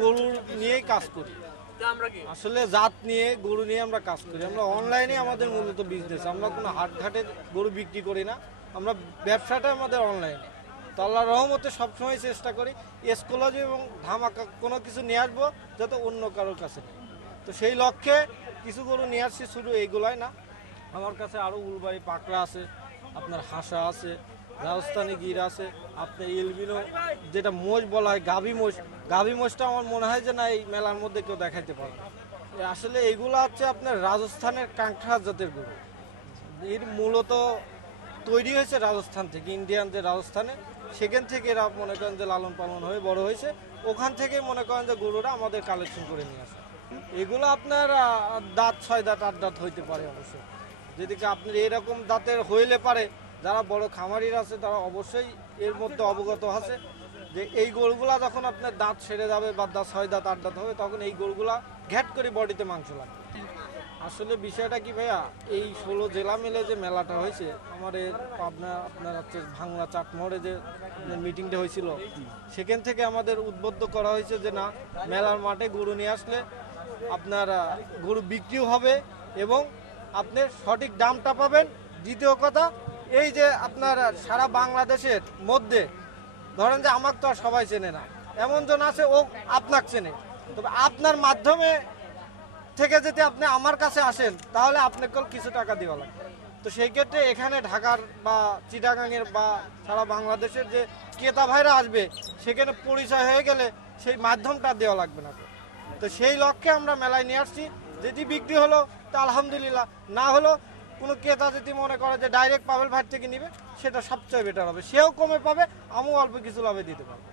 গরু নিয়েই কাজ করি, আসলে জাত নিয়ে গরু নিয়ে আমরা কাজ করি। আমরা অনলাইনে আমাদের মূলত বিজনেস, আমরা কোনো হাটঘাটে গরু বিক্রি করি না, আমরা ব্যবসাটা আমাদের অনলাইনে। তো আল্লাহর রহমতে সবসময় চেষ্টা করি এক্সক্লুসিভ এবং ধামাকা কোনো কিছু নিয়ে আসবো যাতে অন্য কারোর কাছে নেই। তো সেই লক্ষ্যে কিছু গরু নিয়ে আসছি, শুধু এইগুলাই না, আমার কাছে আরও উলবাড়ি পাকড়া আছে, আপনার হাসা আছে, রাজস্থানি গির আছে, আপনার এলবিনো যেটা মোষ বলা হয়, গাভী মোষটা আমার মনে হয় যে না এই মেলার মধ্যে কেউ দেখাইতে পারে না। আসলে এইগুলো হচ্ছে আপনার রাজস্থানের কাঁকড়া জাতের গরু, এর মূলত তৈরি হয়েছে রাজস্থান থেকে, ইন্ডিয়ান যে রাজস্থানে, সেখান থেকে এরা মনে করেন যে লালন পালন হয়ে বড় হয়েছে, ওখান থেকে মনে করেন যে গরুরা আমাদের কালেকশন করে নিয়ে আসে। এগুলো আপনার দাঁত 6 দাঁত 8 দাঁত হইতে পারে অবশ্যই, যেদিকে আপনার এরকম দাঁতের হইলে পারে যারা বড় খামারির আছে তারা অবশ্যই এর মধ্যে অবগত আছে যে এই গরুগুলা যখন আপনার দাঁত সেরে যাবে বা দাঁত 6 দাঁত 8 দাঁত হবে, তখন এই গরুগুলা ঘ্যাট করে বডিতে মাংস লাগবে। আসলে বিষয়টা কি ভাইয়া, এই 16 জেলা মিলে যে মেলাটা হয়েছে, আমাদের আপনার হচ্ছে ভাঙলা চাটমোহরে যে মিটিংটা হয়েছিল, সেখান থেকে আমাদের উদ্বুদ্ধ করা হয়েছে যে না, মেলার মাঠে গরু নিয়ে আসলে আপনার গরু বিক্রিও হবে এবং আপনি সঠিক দামটা পাবেন। দ্বিতীয় কথা, এই যে আপনার সারা বাংলাদেশের মধ্যে ধরেন যে আমাকে তো আর সবাই চেনে না, এমন জন আছে ও আপনাকে চেনে, তবে আপনার মাধ্যমে থেকে যদি আপনি আমার কাছে আসেন তাহলে আপনাকে কিছু টাকা দেওয়া লাগবে। তো সেই ক্ষেত্রে এখানে ঢাকার বা চিটাগাংয়ের বা সারা বাংলাদেশের যে ক্রেতা ভাইরা আসবে, সেখানে পরিচয় হয়ে গেলে সেই মাধ্যমটা দেওয়া লাগবে না। তো সেই লক্ষ্যে আমরা মেলায় নিয়ে আসছি, যদি বিক্রি হলো তা আলহামদুলিল্লাহ, না হলো কোনো ক্রেতা যদি মনে করে যে ডাইরেক্ট পাবেল ভাই থেকে নিবে, সেটা সবচেয়ে বেটার হবে, সেও কমে পাবে, আমিও অল্প কিছু লাভে দিতে পারবো।